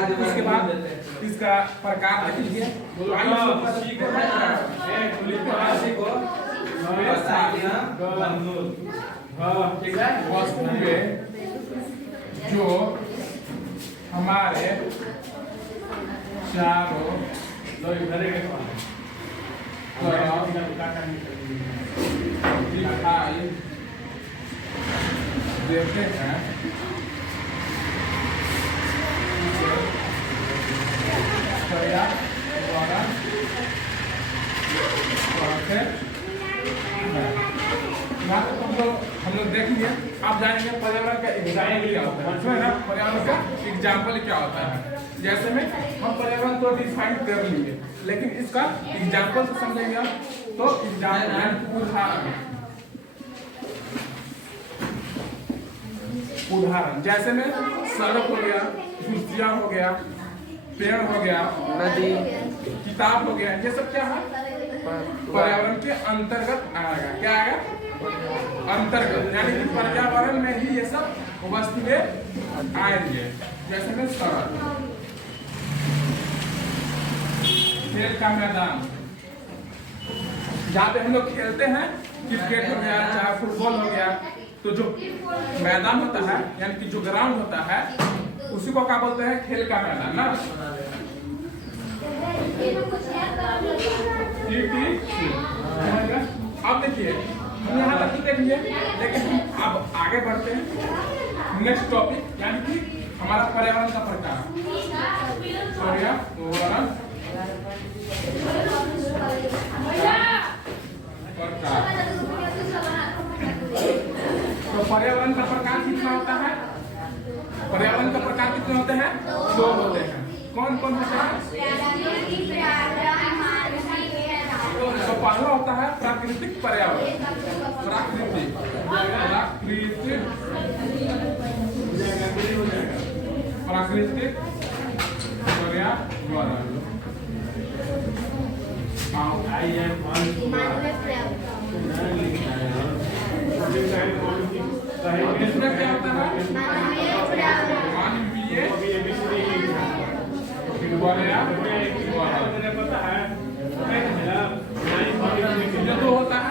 उसके बाद इसका प्रकार देख लीजिए। वस्तु में जो हमारे चारों दिखाई देते हैं द्वारा हम लोग देख लिए। आप जानेंगे पर्यावरण का एग्जाम्पल क्या होता है ना, पर्यावरण का एग्जाम्पल क्या होता है। जैसे में हम पर्यावरण को डिफाइन कर लेंगे, लेकिन इसका एग्जाम्पल से समझेंगे आप तो उदाहरण जैसे में सड़क हो गया, कुर्सियां हो गया, पेड़ हो गया, नदी, किताब हो गया, ये सब क्या है पर्यावरण के अंतर्गत आएगा। क्या आएगा अंतर्गत, यानी कि पर्यावरण में ही ये सब वस्तुएं आएंगे। जैसे में सड़क, खेल का मैदान जहाँ पे हम लोग खेलते हैं, क्रिकेट हो गया चाहे फुटबॉल हो गया, तो जो मैदान होता है यानी कि जो ग्राउंड होता है उसी को क्या बोलते हैं खेल का मैदान ना। अब देखिए हम यहाँ तक देख लिए, लेकिन अब आगे बढ़ते हैं नेक्स्ट टॉपिक, यानी कि हमारा पर्यावरण का प्रकार। तो पर्यावरण का प्रकार कितना होता है? पर्यावरण का प्रकार कितने होते हैं? दो होते हैं। कौन कौन होते हैं? तो पहला होता है प्राकृतिक पर्यावरण। प्राकृतिक पर्यावरण इसमें क्या होता है? मानवीय जो होता है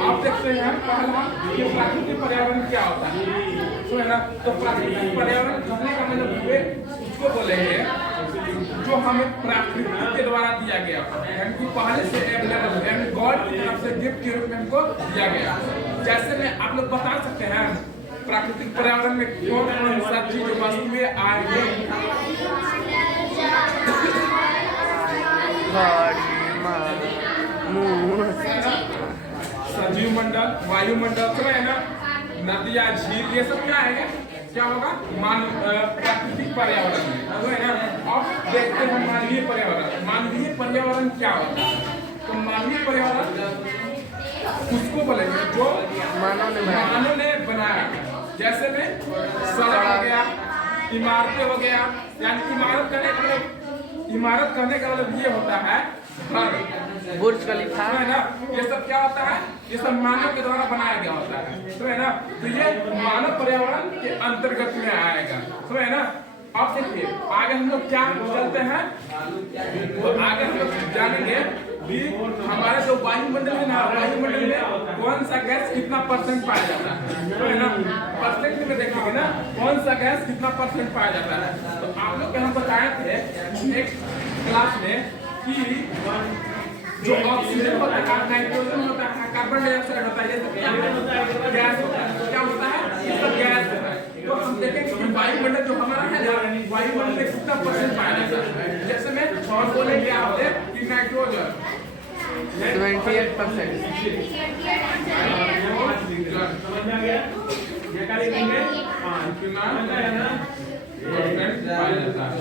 आप देखते हैं पहला कि प्राकृतिक पर्यावरण क्या होता है, है ना। तो प्राकृतिक पर्यावरण कहने का मतलब हुए उसको बोलेंगे जो हमें प्रकृति के द्वारा दिया गया, यानी कि पहले से अवेलेबल है, यानी गॉड की तरफ से गिफ्ट के रूप में हमको दिया गया। जैसे में आप लोग बता सकते हैं प्राकृतिक पर्यावरण में कौन कौन सा चीज वस्तुएं आएंगे? सजीव मंडल, वायुमंडल, तो है ना, नदियाँ, झील, ये सब क्या है? क्या होगा प्राकृतिक पर्यावरण में, तो है ना। अब देखते हैं मानवीय पर्यावरण। मानवीय पर्यावरण क्या होता है? तो मानवीय पर्यावरण उसको बोलेंगे जो मानव ने बनाया। जैसे में सड़क हो गया, इमारतें हो गया, यानी इमारत करने का मतलब ये होता है घर, बुर्ज खलीफा, है ना। ये सब क्या होता है? ये सब मानव के द्वारा बनाया गया होता है, तो है ना। तो ये मानव पर्यावरण के अंतर्गत में आएगा, तो है ना। अब देखिए आगे हम लोग क्या चलते हैं, तो आगे हम लोग जानेंगे कि हमारा जो वायुमंडल है ना, वायुमंडल में कौन सा गैस कितना परसेंट पाया जाता है, तो है ना। परसेंट में देखेंगे ना कौन सा गैस कितना परसेंट पाया जाता है। तो आप लोग हम बताए थे एक क्लास में कि जो ऑक्सीजन होता है, नाइट्रोजन होता है, कार्बन डाइऑक्साइड होता है, ये सब गैस होता है। क्या होता है? ये सब गैस होता है। तो हम देखेंगे कि वायुमंडल जो हमारा है ना, वायुमंडल में कितना परसेंट पाया जाता है। जैसे में और बोले क्या होते हैं कि नाइट्रोजन 28%, समझ में आ गया? ये क्या लिखेंगे? कितना परसेंट पाया जाता है।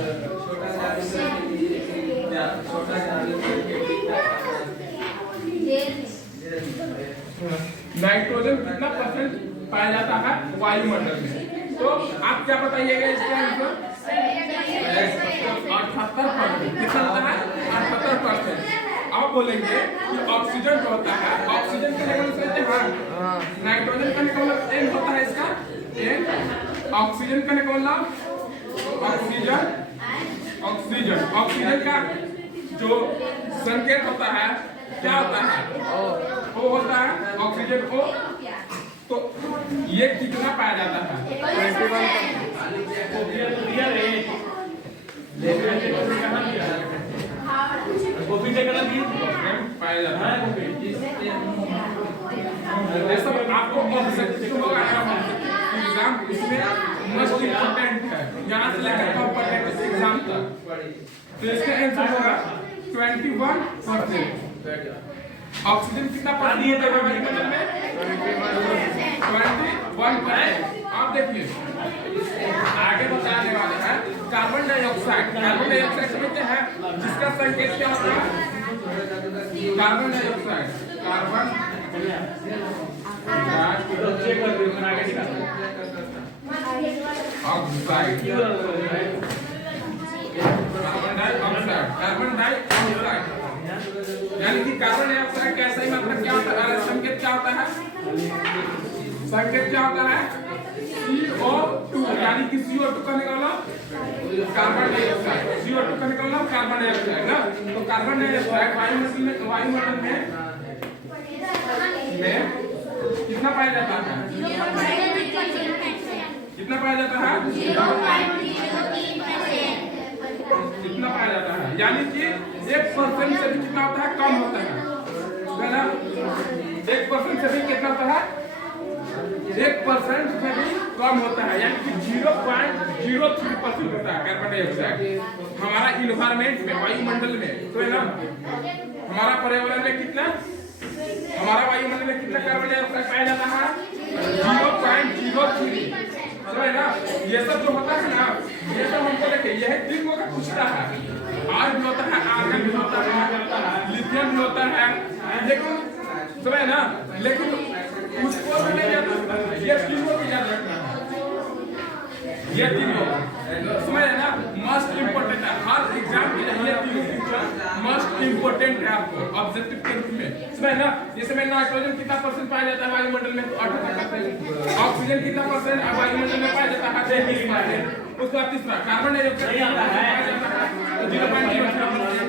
नाइट्रोजन कितना परसेंट पाया जाता है वायुमंडल में? तो आप क्या बताइएगा इसके आंसर? 78%। कितना होता है? 78%। आप बोलेंगे कि ऑक्सीजन जो होता है, ऑक्सीजन का लेवल कहते हैं, नाइट्रोजन का लेवल एन होता है इसका, एन। ऑक्सीजन का लेवल ऑक्सीजन ऑक्सीजन ऑक्सीजन का जो संकेत होता है क्या होता है? O होता है ऑक्सीजन O। तो ये कितना पाया जाता है? 21 पाया जाता है। ये सब आपको ऑब्जेक्टिव होगा एग्जाम, इसमें मोस्ट इम्पोर्टेंट है यहाँ से लेकर कॉम्पिटेंट एग्जाम तक। तो इसका आंसर होगा 21%। ऑक्सीजन कितना परसेंट है वायुमंडल में? 21%। आप देखिए आगे बताने वाले हैं कार्बन डाइऑक्साइड। कार्बन डाइऑक्साइड समझते हैं जिसका संकेत क्या होता है? Carbon dioxide carbon oxide carbon dioxide यानी कि कार्बन डाइऑक्साइड का सही मात्रा क्या होता है? संकेत क्या होता है? संकेत क्या होता है? CO2 यानी कि CO2 का निकाला कार्बन डाइऑक्साइड, CO2 का निकाला कार्बन डाइऑक्साइड ना। तो कार्बन डाइऑक्साइड वायुमंडल में कितना पाया जाता है? कितना पाया जाता है? 0.03% कितना पाया जाता है? यानी कि 1% से भी कितना होता है? कम होता है ना। 1% से भी कितना होता है? 1% से भी कम होता है यानी कि 0.03% होता है कार्बन डाइऑक्साइड हमारा इन्वायरमेंट में, वायुमंडल में। तो है ना हमारा पर्यावरण में कितना, हमारा वायुमंडल में कितना कार्बन डाइऑक्साइड पाया जाता है? 0.03। तो है ना ये सब जो होता है ना, ये सब हमको देखिए यह तीनों का पूछता है। आर भी होता है, आर्गन भी होता है, लिथियम भी होता है, लेकिन सब है ना, लेकिन उसको नहीं याद रखना है, ये तीनों को याद रखना है। ये तीनों समझ है ना मस्ट इम्पोर्टेंट है हर एग्जाम के लिए। ये तीनों क्वेश्चन मस्ट इम्पोर्टेंट है आपको ऑब्जेक्टिव के रूप में। समझ ना जैसे में नाइट्रोजन कितना परसेंट पाया जाता है वायुमंडल में? 78%। ऑक्सीजन कितना परसेंट वायुमंडल में पाया जाता है? 33%। उसका तीसरा कार्बन डाइऑक्साइड पाया जाता है 0.03%।